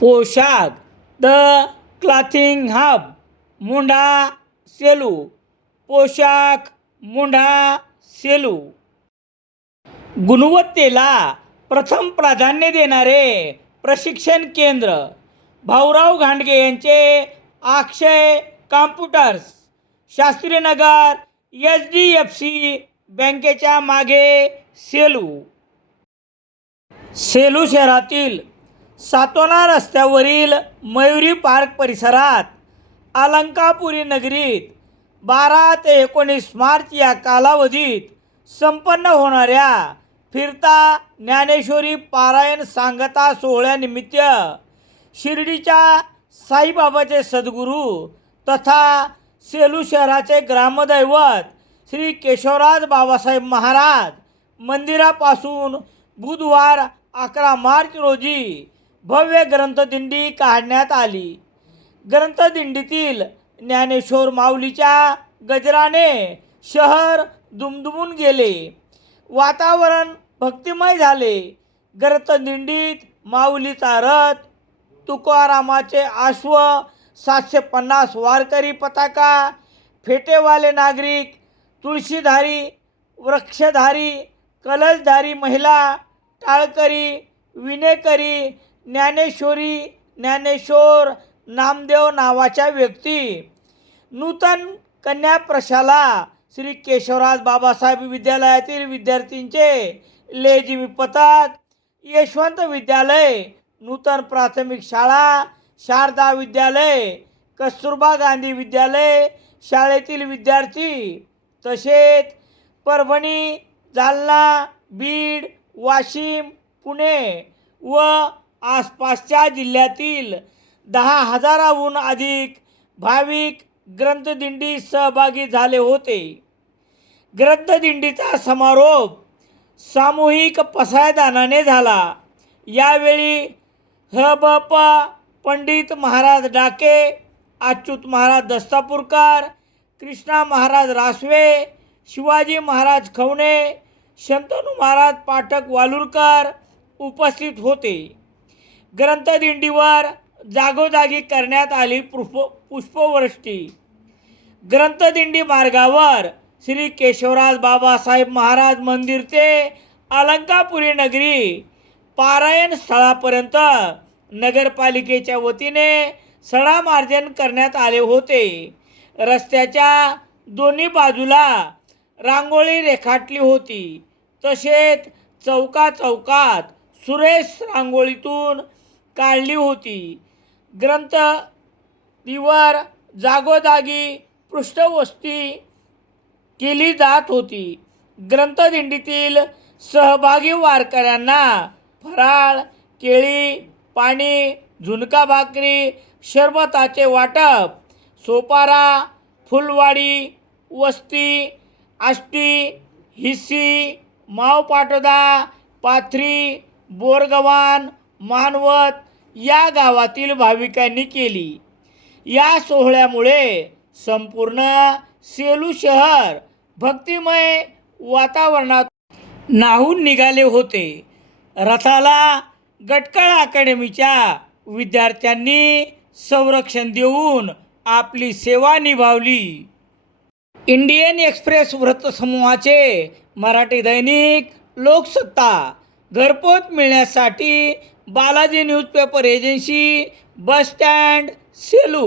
पोशाख the clothing hub मुंढा Selu. पोशाख मुंढा सेलू. गुणवत्तेला प्रथम प्राधान्य देणारे प्रशिक्षण केंद्र भाऊराव घांडगे यांचे अक्षय कॉम्प्युटर्स, शास्त्रीनगर, HDFC बँकेच्या मागे, सेलू. सेलू शहरातील सातोना रस्त्यावरील मयुरी पार्क परिसरात अलंकापुरी नगरीत 12 ते 19 मार्च या कालावधीत संपन्न होणाऱ्या फिरता ज्ञानेश्वरी पारायण सांगता सोहळ्यानिमित्त शिर्डीच्या साईबाबाचे सद्गुरू तथा सेलू शहराचे ग्रामदैवत श्री केशवराज बाबासाहेब महाराज मंदिरापासून बुधवार 11 मार्च रोजी भव्य ग्रंथदिंडी काढण्यात आली. ग्रंथदिंडीतील ज्ञानेश्वर माऊलीच्या गजराने शहर दुमदुमून गेले. वातावरण भक्तिमय झाले. ग्रंथदिंडीत माऊलीचा रथ, तुकारामाचे अश्व, 750 वारकरी पताका, फेटेवाले नागरिक, तुळशीधारी, वृक्षधारी, कलशधारी महिला, टाळकरी, विणेकरी, ज्ञानेश्वरी, ज्ञानेश्वर, नामदेव नावाच्या व्यक्ती, नूतन कन्या प्रशाला, श्री केशवराज बाबासाहेब विद्यालयातील विद्यार्थींचे लेझिम पथक, यशवंत विद्यालय, नूतन प्राथमिक शाळा, शारदा विद्यालय, कस्तुरबा गांधी विद्यालय शाळेतील विद्यार्थी, तसेच परभणी, जालना, बीड, वाशिम, पुणे व आसपासच्या जिल्ह्यातील 10,000हून अधिक भाविक ग्रंथदिंडीत सहभागी झाले होते. ग्रंथदिंडीचा समारोप सामूहिक पसायदानाने झाला. यावेळी ह.ब.प. पंडित महाराज डाके, अच्युत महाराज दस्तापूरकर, कृष्णा महाराज रासवे, शिवाजी महाराज खवणे, शंतनू महाराज पाठक वालुरकर उपस्थित होते. ग्रंथदिंडीवर जागोजागी करण्यात आली पुष्पवृष्टी. ग्रंथदिंडी मार्गावर श्री केशवराज बाबासाहेब महाराज मंदिर ते अलंकापुरी नगरी पारायण स्थळापर्यंत नगरपालिकेच्या वतीने सडामार्जन करण्यात आले होते. रस्त्याच्या दोन्ही बाजूला रांगोळी रेखाटली होती. तसेच चौकात सुरेश रांगोळीतून काढली होती. ग्रंथदिंडीवर जागोजागी पुष्पवृष्टी केली जात होती. ग्रंथदिंडीतील सहभागी वारकऱ्यांना फराळ, केळी, पाणी, झुणका भाकरी, सरबताचे वाटप, सोपारा, फुलवाडी, वस्ती, आष्टी, हिस्सी, मावपाटोदा, पाथरी, बोरगव्हाण, मानवत या गावातील भाविकांनी केली. या सोहळ्यामुळे संपूर्ण सेलू शहर भक्तिमय वातावरणात न्हाऊन निघाले होते. रथाला गटकळ अकॅडमीच्या विद्यार्थ्यांनी संरक्षण देऊन आपली सेवा निभावली. इंडियन एक्सप्रेस वृत्तसमूहाचे मराठी दैनिक लोकसत्ता घरपोच मिळण्यासाठी Balaji newspaper agency, bus stand, Selu.